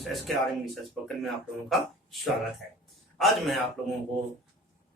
Friends, SKR English spoken में आप लोगों का स्वागत है। आज मैं आप लोगों को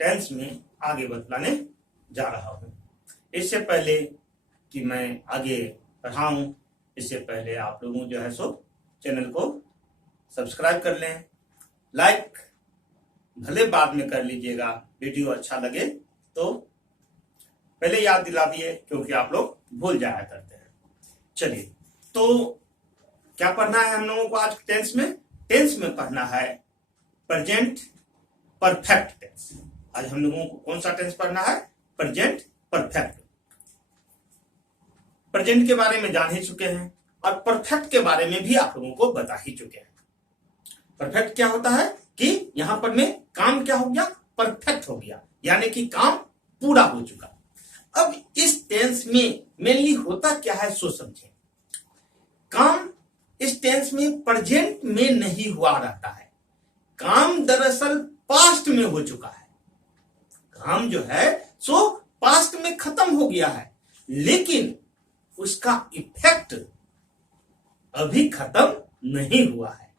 टेंस में आगे बतलाने जा रहा हूं। इससे पहले कि मैं आगे बढ़ाऊं, इससे पहले आप लोगों जो है सो चैनल को सब्सक्राइब कर लें। लाइक भले बाद में कर लीजिएगा, वीडियो अच्छा लगे तो पहले याद दिला दिए, क्योंकि आप लोग भूल जाया करते हैं। चलिए, तो क्या पढ़ना है हम लोगों को आज टेंस में? टेंस में पढ़ना है प्रेजेंट परफेक्ट टेंस। आज हम लोगों को कौन सा टेंस पढ़ना है? Present perfect. प्रेजेंट के बारे में जान ही चुके हैं और परफेक्ट के बारे में भी आप लोगों को बता ही चुके हैं। परफेक्ट क्या होता है कि यहां पर में काम क्या हो गया? परफेक्ट हो गया, यानी कि काम पूरा हो चुका। अब इस टेंस में मेनली होता क्या है सो समझे। काम इस टेंस में प्रेजेंट में नहीं हुआ रहता है, काम दरअसल पास्ट में हो चुका है। काम जो है सो पास्ट में खत्म हो गया है, लेकिन उसका इफेक्ट अभी खत्म नहीं हुआ है।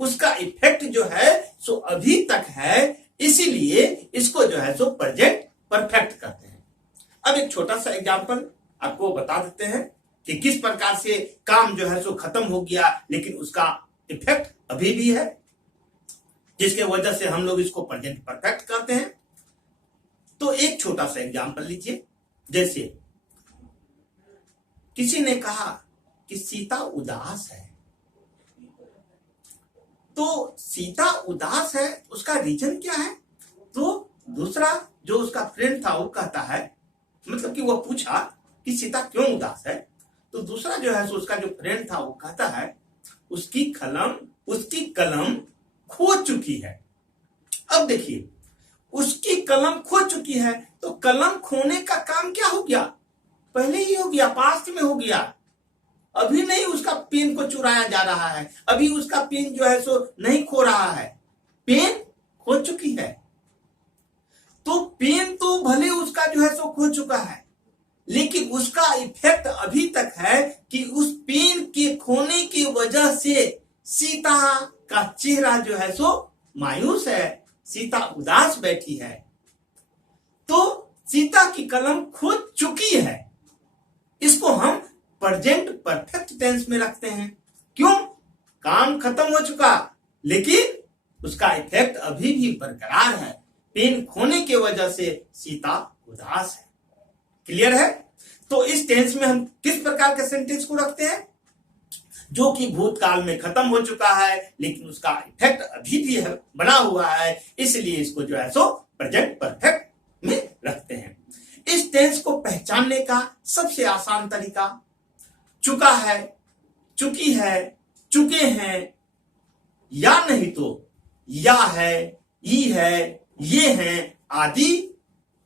उसका इफेक्ट जो है सो अभी तक है, इसीलिए इसको जो है सो प्रेजेंट परफेक्ट कहते हैं। अब एक छोटा सा एग्जांपल आपको बता देते हैं कि किस प्रकार से काम जो है सो खत्म हो गया, लेकिन उसका इफेक्ट अभी भी है, जिसके वजह से हम लोग इसको प्रेजेंट परफेक्ट कहते हैं। तो एक छोटा सा एग्जांपल लीजिए। जैसे किसी ने कहा कि सीता उदास है, तो सीता उदास है, उसका रीजन क्या है? तो दूसरा जो उसका फ्रेंड था वो कहता है, मतलब कि वो पूछा कि सीता क्यों उदास है, तो दूसरा जो है सो उसका जो फ्रेंड था वो कहता है उसकी कलम खो चुकी है। अब देखिए, उसकी कलम खो चुकी है, तो कलम खोने का काम क्या हो गया? पहले ही हो गया, पास्ट में हो गया। अभी नहीं उसका पेन को चुराया जा रहा है, अभी उसका पेन जो है सो नहीं खो रहा है, पेन खो चुकी है। तो पेन तो भले उसका जो है सो खो चुका है, लेकिन उसका इफेक्ट अभी तक है कि उस पेन के खोने की वजह से सीता का चेहरा जो है सो मायूस है, सीता उदास बैठी है। तो सीता की कलम खो चुकी है, इसको हम प्रेजेंट परफेक्ट टेंस में रखते हैं। क्यों? काम खत्म हो चुका, लेकिन उसका इफेक्ट अभी भी बरकरार है। पेन खोने की वजह से सीता उदास है। क्लियर है? तो इस टेंस में हम किस प्रकार के सेंटेंस को रखते हैं? जो कि भूतकाल में खत्म हो चुका है, लेकिन उसका इफेक्ट अभी भी है, बना हुआ है, इसलिए इसको जो है सो प्रेजेंट परफेक्ट में रखते हैं। इस टेंस को पहचानने का सबसे आसान तरीका चुका है, चुकी है, चुके हैं, या नहीं तो या है, ई है, ये हैं आदि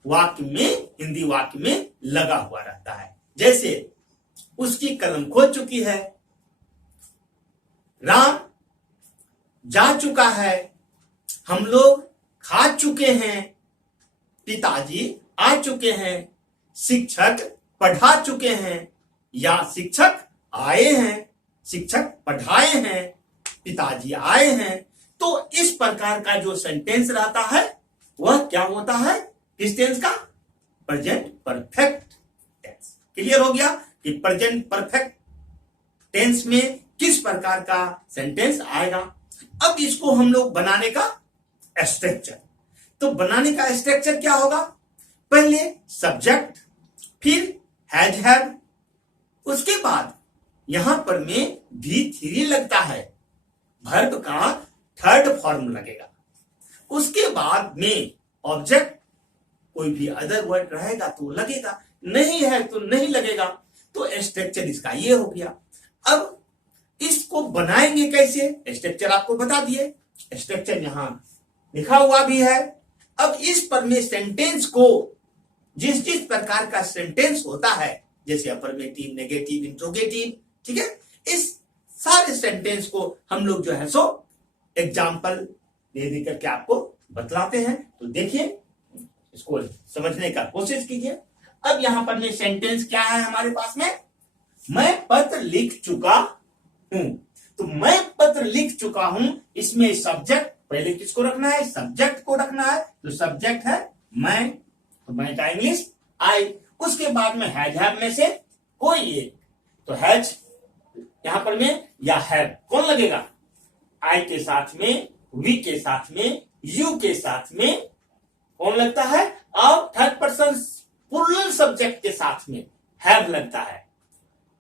वाक्य में, हिंदी वाक्य में लगा हुआ रहता है। जैसे उसकी कलम खो चुकी है, राम जा चुका है, हम लोग खा चुके हैं, पिताजी आ चुके हैं, शिक्षक पढ़ा चुके हैं, या शिक्षक आए हैं, शिक्षक पढ़ाए हैं, पिताजी आए हैं। तो इस प्रकार का जो सेंटेंस रहता है वह क्या होता है? इस टेंस का प्रेजेंट परफेक्ट टेंस। क्लियर हो गया कि प्रेजेंट परफेक्ट टेंस में किस प्रकार का सेंटेंस आएगा। अब इसको हम लोग बनाने का स्ट्रक्चर, तो बनाने का स्ट्रक्चर क्या होगा? पहले सब्जेक्ट, फिर हैज हैव, उसके बाद यहां पर में V3 लगता है, वर्ब का थर्ड फॉर्म लगेगा। उसके बाद में ऑब्जेक्ट, कोई भी अदर वर्ड रहेगा तो लगेगा, नहीं है तो नहीं लगेगा। तो स्ट्रक्चर इसका ये हो गया। अब इसको बनाएंगे कैसे? स्ट्रक्चर आपको बता दिए, स्ट्रक्चर यहां लिखा हुआ भी है। अब इस पर में सेंटेंस को जिस जिस प्रकार का सेंटेंस होता है, जैसे अफर्मेटिव, नेगेटिव, इंट्रोगेटिव, ठीक है, इस सारे सेंटेंस को हम लोग जो है सो एग्जाम्पल दे दे करके आपको बतलाते हैं। तो देखिए, इसको समझने का कोशिश कीजिए। अब यहां पर में सेंटेंस क्या है हमारे पास में? मैं पत्र लिख चुका हूं। तो मैं पत्र लिख चुका हूं, इसमें सब्जेक्ट पहले किसको रखना है, सब्जेक्ट को रखना है, तो सब्जेक्ट है मैं, तो मैं का इंग्लिश आई। उसके बाद में हैव में से कोई एक, तो हैज यहां पर में या हैव कौन लगेगा, आई के साथ में, वी के साथ में, यू के साथ में कौन लगता है, और थर्ड पर्सन प्लूरल सब्जेक्ट के साथ में हैव लगता है।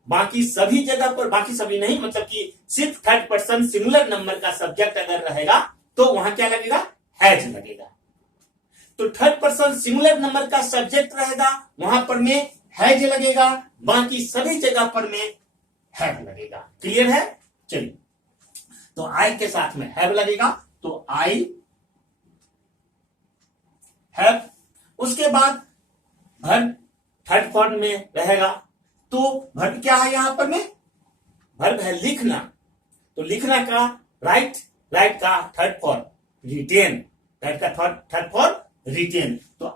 बाकी सभी जगह पर, बाकी सभी नहीं, मतलब कि सिर्फ थर्ड पर्सन सिंगुलर नंबर का सब्जेक्ट अगर रहेगा तो वहां क्या लगेगा, हैज लगेगा। तो थर्ड पर्सन सिंगुलर नंबर का सब्जेक्ट रहेगा, वहां पर में हैज लगेगा, बाकी सभी जगह पर में हैव लगेगा। क्लियर है? चलिए, तो आई के साथ में हैव लगेगा, तो आई हैव। उसके बाद वर्ब थर्ड फॉर्म में रहेगा, तो वर्ब क्या है यहां पर में, वर्ब है लिखना, तो लिखना का राइट का थर्ड फॉर्म रिटेन, राइट का थर्ड फॉर्म रिटेन। तो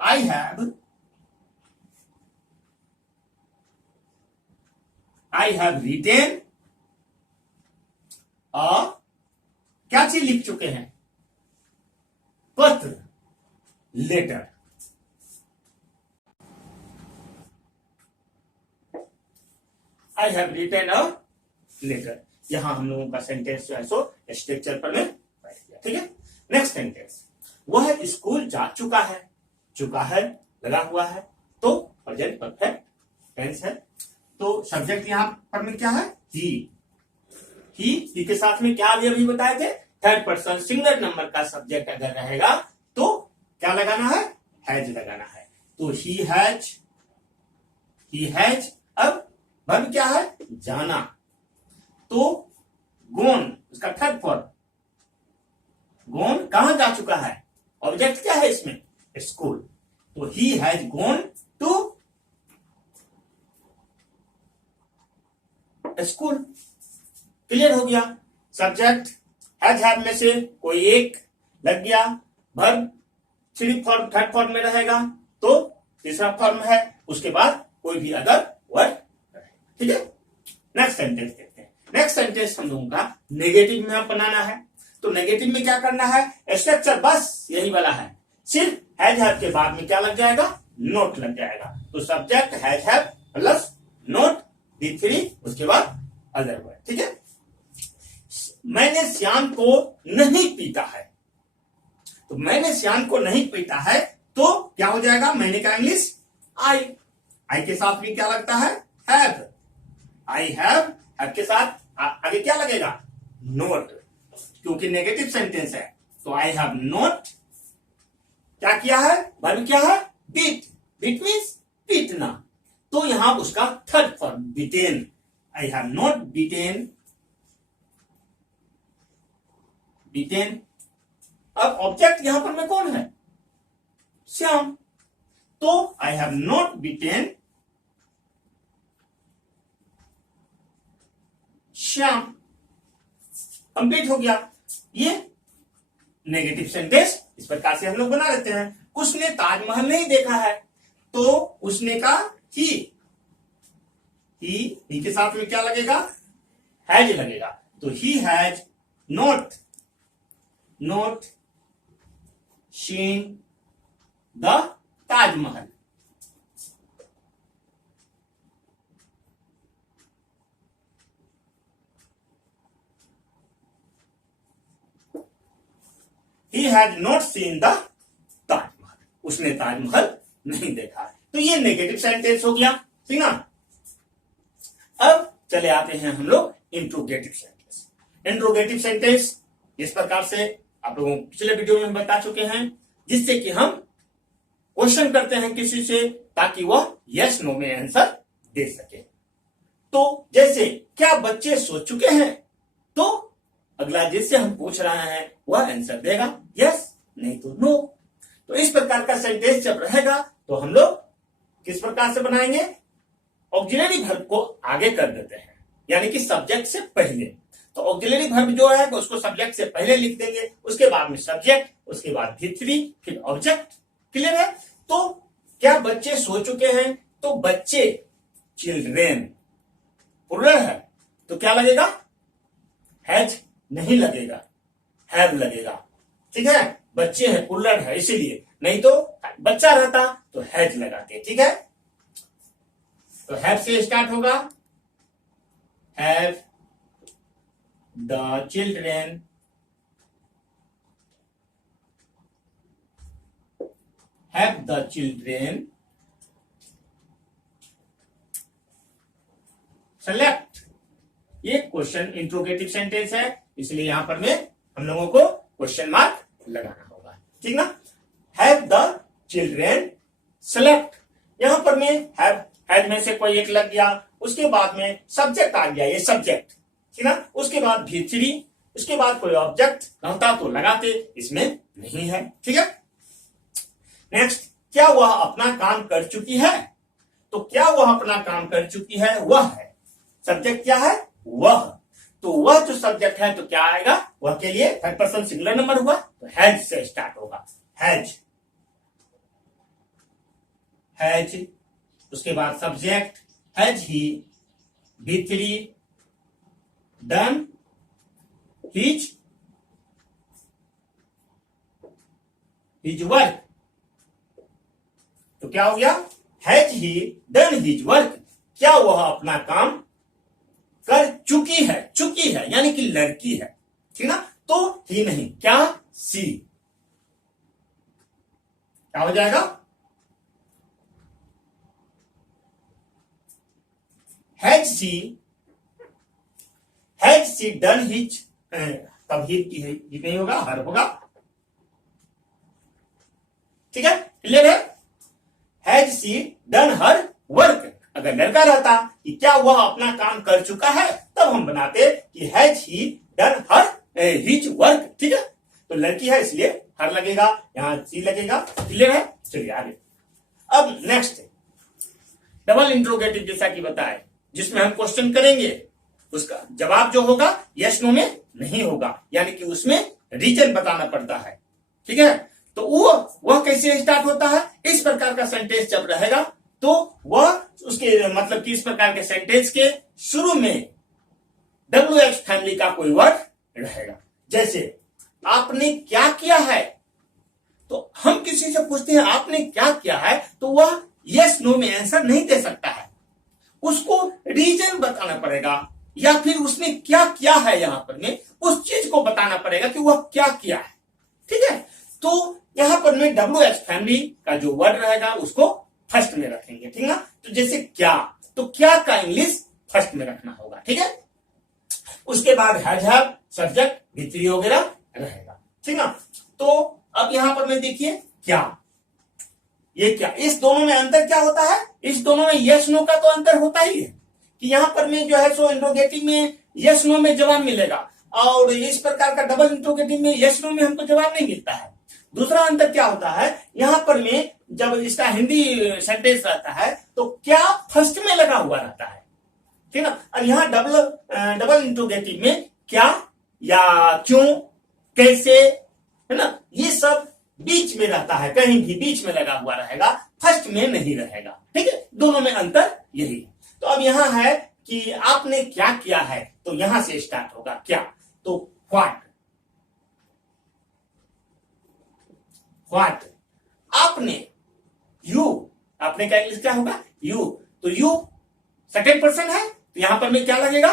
आई हैव रिटेन, और क्या चीज लिख चुके हैं, पत्र, letter. I have written a letter. यहां हम लोगों का सेंटेंस जो है सो स्ट्रक्चर पर में बैठ गया। ठीक है, नेक्स्ट सेंटेंस, वह स्कूल जा चुका है लगा हुआ है, तो प्रेजेंट परफेक्ट टेंस है। तो सब्जेक्ट यहां पर में क्या है, ही के साथ में क्या अभी बताए थे, थर्ड पर्सन सिंगुलर नंबर का सब्जेक्ट अगर रहेगा तो क्या लगाना है, हैज लगाना है। तो ही हैज। अब वर्ब क्या है, जाना, तो गोन उसका थर्ड फॉर्म, गोन कहां जा चुका है, ऑब्जेक्ट क्या है इसमें, स्कूल, तो he has gone to school. Clear हो गया? सब्जेक्ट हैज हैव में से कोई एक लग गया, वर्ब थर्ड फॉर्म में रहेगा, तो तीसरा फॉर्म है, उसके बाद कोई भी अदर वर्ड। ठीक है, नेक्स्ट सेंटेंस देखते हैं। नेक्स्ट सेंटेंस हम लोगों का नेगेटिव में बनाना है। तो नेगेटिव में क्या करना है, स्ट्रक्चर बस यही वाला है, सिर्फ हैज हैव के बाद में क्या लग जाएगा, नोट लग जाएगा। तो subject has have plus note D3, उसके बाद अदर वर्ड। ठीक है, मैंने श्याम को नहीं पीटा है, तो मैंने श्याम को नहीं पीटा है, तो क्या हो जाएगा, मैंने का इंग्लिश आई के साथ भी क्या लगता है, हैव। आई हैव के साथ आगे क्या लगेगा, नोट, क्योंकि नेगेटिव सेंटेंस है। तो आई हैव नोट क्या किया है, वर्ब क्या है, बीट मीन्स पीटना, तो यहां उसका third form beaten. I have not beaten. अब ऑब्जेक्ट यहां पर में कौन है, श्याम, तो I have not beaten Shyam. Complete हो गया। ये नेगेटिव सेंटेंस इस प्रकार से हम लोग बना लेते हैं। उसने ताजमहल नहीं देखा है, तो उसने का ही के साथ में क्या लगेगा, हैज लगेगा, तो he has not seen the Taj Mahal. He had not seen the Taj Mahal, उसने ताजमहल नहीं देखा है। तो ये नेगेटिव सेंटेंस हो गया, ठीक ना। अब चले आते हैं हम लोग इंट्रोगेटिव सेंटेंस। इंट्रोगेटिव सेंटेंस इस प्रकार से आप लोगों को पिछले वीडियो में बता चुके हैं, जिससे कि हम क्वेश्चन करते हैं किसी से, ताकि वह यस नो में आंसर दे सके। तो जैसे क्या बच्चे सो चुके हैं, तो अगला जिससे हम पूछ रहे हैं वह आंसर देगा यस, नहीं तो नो। तो इस प्रकार का सेंटेंस जब रहेगा तो हम लोग किस प्रकार से बनाएंगे, ऑक्सिलरी वर्ब को आगे कर देते हैं, यानी कि सब्जेक्ट से पहले। तो ऑक्सिलरी वर्ब जो है उसको सब्जेक्ट से पहले लिख देंगे, उसके बाद में सब्जेक्ट, उसके बाद V3, फिर ऑब्जेक्ट। क्लियर है? तो क्या बच्चे सो चुके हैं, तो बच्चे चिल्ड्रेन प्लूरल है, तो क्या लगेगा, हैज नहीं लगेगा, हैव लगेगा। ठीक है, बच्चे हैं, कुल्लड़ है इसीलिए, नहीं तो बच्चा रहता तो हैज लगाते। ठीक है, तो हैव से स्टार्ट होगा, हैव द चिल्ड्रेन सेलेक्ट। ये क्वेश्चन इंट्रोगेटिव सेंटेंस है, इसलिए यहां पर में हम लोगों को क्वेश्चन मार्क लगाना होगा। ठीक ना, हैव द चिल्ड्रेन सेलेक्ट, यहां पर में हैव में से कोई एक लग गया, उसके बाद में सब्जेक्ट आ गया, ये सब्जेक्ट। ठीक ना, उसके बाद V3, उसके बाद कोई ऑब्जेक्ट रहता तो लगाते, इसमें नहीं है। ठीक है, नेक्स्ट, क्या वह अपना काम कर चुकी है? तो क्या वह अपना काम कर चुकी है, वह है सब्जेक्ट। क्या है? वह। तो वह जो सब्जेक्ट है तो क्या आएगा, वह के लिए थर्ड पर्सन सिंगुलर नंबर हुआ तो हैज से स्टार्ट होगा, हैज। उसके बाद subject has he V3 done his work. तो क्या हो गया, has he done his work, क्या वह अपना काम कर चुकी है यानी कि लड़की है। ठीक ना, तो ही नहीं, क्या सी, क्या हो जाएगा, हैज सी डन हिज, तब ही नहीं होगा, हर होगा। ठीक है, क्लियर है, has she done her work. अगर लड़का रहता कि क्या वह अपना काम कर चुका है, तब हम बनाते कि has he done her his work. ठीक है, तो लड़की है इसलिए हर लगेगा, यहां सी लगेगा। क्लियर है, चलिए आगे। अब नेक्स्ट डबल इंट्रोगेटिव, जैसा कि बताए, जिसमें हम क्वेश्चन करेंगे, उसका जवाब जो होगा यस नो में नहीं होगा, यानी कि उसमें रीजन बताना पड़ता है। ठीक है, तो वह कैसे स्टार्ट होता है, इस प्रकार का सेंटेंस जब रहेगा तो वह उसके मतलब कि इस प्रकार के सेंटेंस के शुरू में WH फैमिली का कोई वर्ड रहेगा। जैसे आपने क्या किया है, तो हम किसी से पूछते हैं आपने क्या किया है, तो वह यस नो में आंसर नहीं दे सकता है, उसको रीजन बताना पड़ेगा, या फिर उसने क्या किया है, यहां पर में उस चीज को बताना पड़ेगा कि वह क्या किया है। ठीक है, तो यहां पर में WH फैमिली का जो वर्ड रहेगा उसको फर्स्ट में रखेंगे। ठीक है, तो जैसे क्या, तो क्या का इंग्लिश फर्स्ट में रखना होगा। ठीक है, उसके बाद हैव सब्जेक्ट V3 वगैरह रहेगा। ठीक है, तो अब यहां पर में देखिए क्या, ये क्या, इस दोनों में अंतर क्या होता है, इस दोनों में यस नो का तो अंतर होता ही है कि यहां पर में जो है सो इंट्रोगेटिव में यस नो में जवाब मिलेगा, और इस प्रकार का डबल इंट्रोगेटिव में यस नो में हमको जवाब नहीं मिलता है। दूसरा अंतर क्या होता है, यहां पर में जब इसका हिंदी सेंटेंस रहता है तो क्या फर्स्ट में लगा हुआ रहता है। ठीक ना, और यहां डबल इंट्रोगेटिव में क्या या क्यों कैसे, है ना, ये सब बीच में रहता है, कहीं भी बीच में लगा हुआ रहेगा, फर्स्ट में नहीं रहेगा। ठीक है, दोनों में अंतर यही है। तो अब यहां है कि आपने क्या किया है, तो यहां से स्टार्ट होगा क्या, तो व्हाट, आपने, यू, आपने क्या इंग्लिश क्या होगा, यू, तो यू सेकंड पर्सन है, तो यहां पर में क्या लगेगा,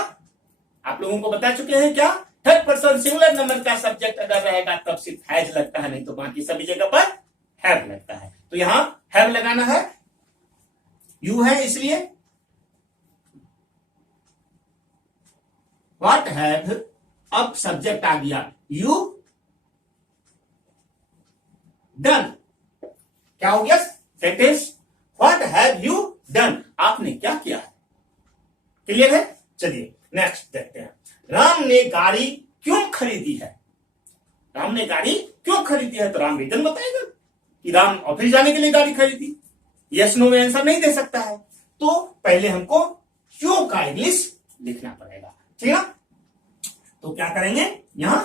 आप लोगों को बता चुके हैं क्या, थर्ड पर्सन सिंगुलर नंबर का सब्जेक्ट अगर रहेगा तब सिर्फ हैज लगता है, नहीं तो बाकी सभी जगह पर हैव लगता है। तो यहां हैव लगाना है, यू है इसलिए व्हाट हैव, अब सब्जेक्ट आ गया यू डन, क्या हो गया sentence, what have you done, आपने क्या किया है। क्लियर है, चलिए नेक्स्ट देखते हैं, राम ने गाड़ी क्यों खरीदी है, राम ने गाड़ी क्यों खरीदी है, तो राम रीजन बताएगा कि राम ऑफिस जाने के लिए गाड़ी खरीदी, यस नो में आंसर नहीं दे सकता है, तो पहले हमको क्यों का इंग्लिश लिखना पड़ेगा। ठीक है, तो क्या करेंगे, यहां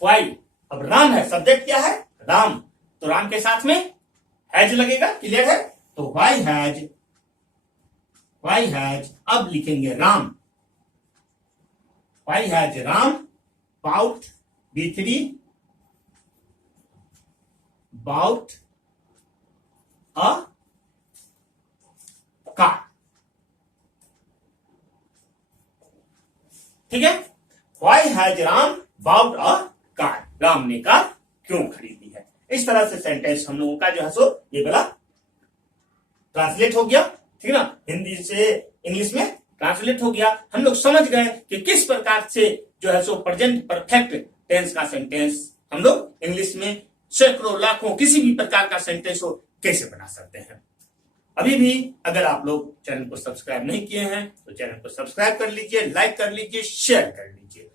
वाई, अब राम है, सब्जेक्ट क्या है राम, तो राम के साथ में हैज लगेगा। क्लियर है, तो वाई हैज, अब लिखेंगे Ram, Why has Ram bought B3 bought a car? ठीक है, Why has Ram bought a car? Ram ने कार क्यों खरीदी है? इस तरह से सेंटेंस हम लोगों का जो है सो ये वाला ट्रांसलेट हो गया, ठीक है ना, हिंदी से इंग्लिश में ट्रांसलेट हो गया। हम लोग समझ गए कि किस प्रकार से जो है सो प्रेजेंट परफेक्ट टेंस का सेंटेंस हम लोग इंग्लिश में सैकड़ों लाखों किसी भी प्रकार का सेंटेंस हो कैसे बना सकते हैं। अभी भी अगर आप लोग चैनल को सब्सक्राइब नहीं किए हैं तो चैनल को सब्सक्राइब कर लीजिए, लाइक कर लीजिए, शेयर कर लीजिए।